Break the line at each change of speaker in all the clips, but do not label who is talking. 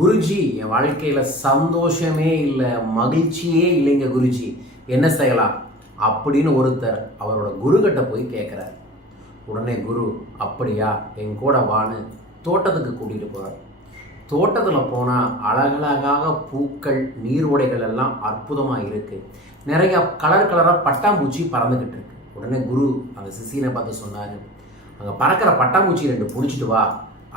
குருஜி என் வாழ்க்கையில் சந்தோஷமே இல்லை மகிழ்ச்சியே இல்லைங்க குருஜி. என்ன செய்யலாம்? அப்படின்னு ஒருத்தர் அவரோட குருகிட்ட போய் கேட்குறார் உடனே குரு அப்படியா என் கூட வான்னு தோட்டத்துக்கு கூட்டிகிட்டு போகிறார் தோட்டத்தில் போனால் அழகழகாக பூக்கள் நீர்வடைகள் எல்லாம் அற்புதமாக இருக்குது நிறைய கலர் கலராக பட்டாம்பூச்சி பறந்துக்கிட்டு இருக்கு. உடனே குரு அந்த சிசியனை பார்த்து சொன்னார். அங்கே பறக்கிற பட்டாம்பூச்சி ரெண்டு பிடிச்சிட்டு வா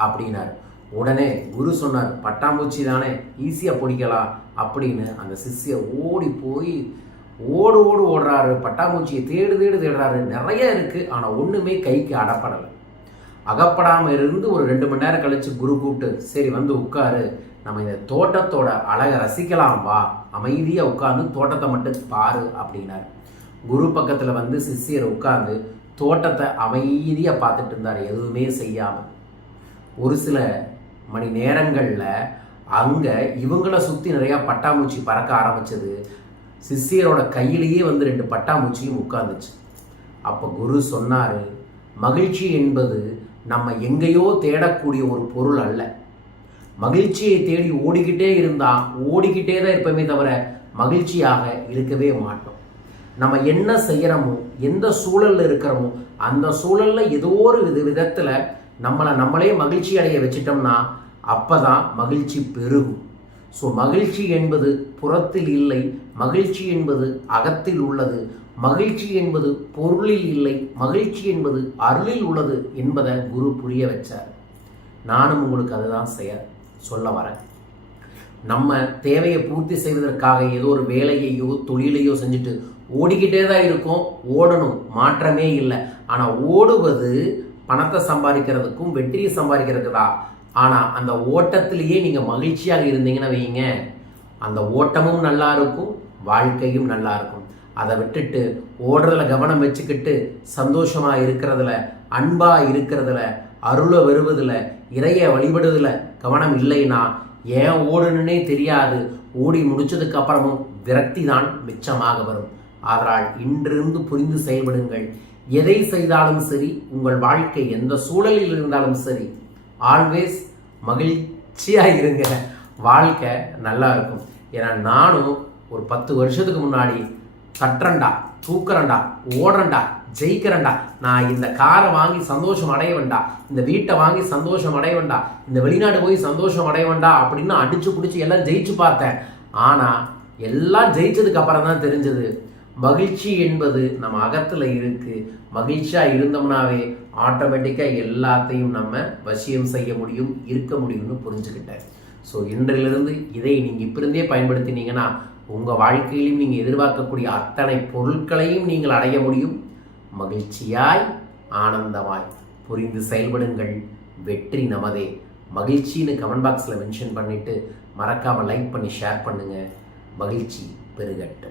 அப்படின்னாரு. உடனே குரு சொன்னார் பட்டாம்பூச்சி தானே ஈஸியாக பிடிக்கலாம் அப்படின்னு அந்த சிஷ்யை ஓடி போய் ஓடு ஓடு ஓடுறாரு பட்டாம்பூச்சியை தேடு தேடு தேடுறாரு. நிறைய இருக்குது ஆனால் ஒன்றுமே கைக்கு அடப்படலை. அகப்படாமல் இருந்து ஒரு ரெண்டு மணி நேரம் கழித்து குரு கூப்பிட்டு சரி வந்து உட்காரு. நம்ம இந்த தோட்டத்தோட அழகை ரசிக்கலாம் வா. அமைதியாக உட்காந்து தோட்டத்தை மட்டும் பாரு அப்படின்னாரு. குரு பக்கத்தில் வந்து சிஷியர் உட்கார்ந்து தோட்டத்தை அமைதியாக பார்த்துட்டு இருந்தார் எதுவுமே செய்யாமல் ஒரு சில மணி நேரங்களில் அங்கே இவங்கள சுற்றி நிறையா பட்டாம்பூச்சி பறக்க ஆரம்பிச்சது. சிஷ்யரோட கையிலேயே வந்து ரெண்டு பட்டாம்பூச்சியும் உட்காந்துச்சு அப்போ குரு சொன்னார் மகிழ்ச்சி என்பது நம்ம எங்கேயோ தேடக்கூடிய ஒரு பொருள் அல்ல. மகிழ்ச்சியை தேடி ஓடிக்கிட்டே இருந்தால் ஓடிக்கிட்டே தான் இருப்போமே தவிர மகிழ்ச்சியாக இருக்கவே மாட்டோம். நம்ம என்ன செய்கிறோமோ எந்த சூழலில் இருக்கிறோமோ அந்த சூழலில் ஏதோ ஒரு வித விதத்தில் நம்மளை நம்மளே மகிழ்ச்சி அடைய வச்சிட்டோம்னா அப்போ தான் மகிழ்ச்சி பெருகும். ஸோ மகிழ்ச்சி என்பது புறத்தில் இல்லை மகிழ்ச்சி என்பது அகத்தில் உள்ளது. மகிழ்ச்சி என்பது பொருளில் இல்லை மகிழ்ச்சி என்பது அருளில் உள்ளது என்பதை குரு புரிய வச்சார். நானும் உங்களுக்கு அதுதான் செய்ய சொல்ல வரேன். நம்ம தேவையை பூர்த்தி செய்வதற்காக ஏதோ ஒரு வேலையையோ தொழிலையோ செஞ்சுட்டு ஓடிக்கிட்டே தான் இருக்கோம் ஓடணும் மாற்றமே இல்லை. ஆனால் ஓடுவது பணத்தை சம்பாதிக்கிறதுக்கும் வெற்றியை சம்பாதிக்கிறதுக்கு? தான் ஆனால் அந்த ஓட்டத்திலேயே நீங்கள் மகிழ்ச்சியாக இருந்தீங்கன்னு வைங்க. அந்த ஓட்டமும் நல்லா இருக்கும் வாழ்க்கையும் நல்லா இருக்கும். அதை விட்டுட்டு ஓடுறதுல கவனம் வச்சுக்கிட்டு சந்தோஷமாக இருக்கிறதுல அன்பாக இருக்கிறதுல அருளை வருவதில் இறைய வழிபடுவதில் கவனம் இல்லைன்னா ஏன் ஓடுனுன்னே தெரியாது. ஓடி முடிச்சதுக்கு அப்புறமும் விரக்தி தான் மிச்சமாக வரும். ஆதலால் இன்றிருந்து புரிந்து செயல்படுங்கள். எதை செய்தாலும் சரி உங்கள் வாழ்க்கை எந்த சூழலில் இருந்தாலும் சரி ஆல்வேஸ் மகிழ்ச்சியாக இருங்க. வாழ்க்கை நல்லா இருக்கும். ஏன்னா நானும் ஒரு பத்து வருஷத்துக்கு முன்னாடி தட்டுறண்டா தூக்குறண்டா ஓடுறண்டா ஜெயிக்கிறண்டா நான் இந்த காரை வாங்கி சந்தோஷம் அடைய வேண்டாம் இந்த வீட்டை வாங்கி சந்தோஷம் அடைய வேண்டாம் இந்த வெளிநாடு போய் சந்தோஷம் அடைய வேண்டாம் அப்படின்னு அடிச்சு பிடிச்சி எல்லாம் ஜெயிச்சு பார்த்தேன். ஆனால் எல்லாம் ஜெயிச்சதுக்கு அப்புறம் தான் தெரிஞ்சது மகிழ்ச்சி என்பது நம்ம அகத்தில் இருக்குது மகிழ்ச்சியாக இருந்தோம்னாவே ஆட்டோமேட்டிக்காக எல்லாத்தையும் நம்ம வசியம் செய்ய முடியும் இருக்க முடியும்னு புரிஞ்சுக்கிட்டேன் ஸோ இன்றிலிருந்து இதை நீங்கள் இப்படிருந்தே பயன்படுத்தினீங்கன்னா உங்கள் வாழ்க்கையிலும் நீங்கள் எதிர்பார்க்கக்கூடிய அத்தனை பொருட்களையும் நீங்கள் அடைய முடியும். மகிழ்ச்சியாய் ஆனந்தமாய் புரிந்து செயல்படுங்கள். வெற்றி நமதே. மகிழ்ச்சின்னு கமெண்ட் பாக்ஸில் மென்ஷன் பண்ணிவிட்டு மறக்காமல் லைக் பண்ணி ஷேர் பண்ணுங்கள் மகிழ்ச்சி பெருகட்டும்.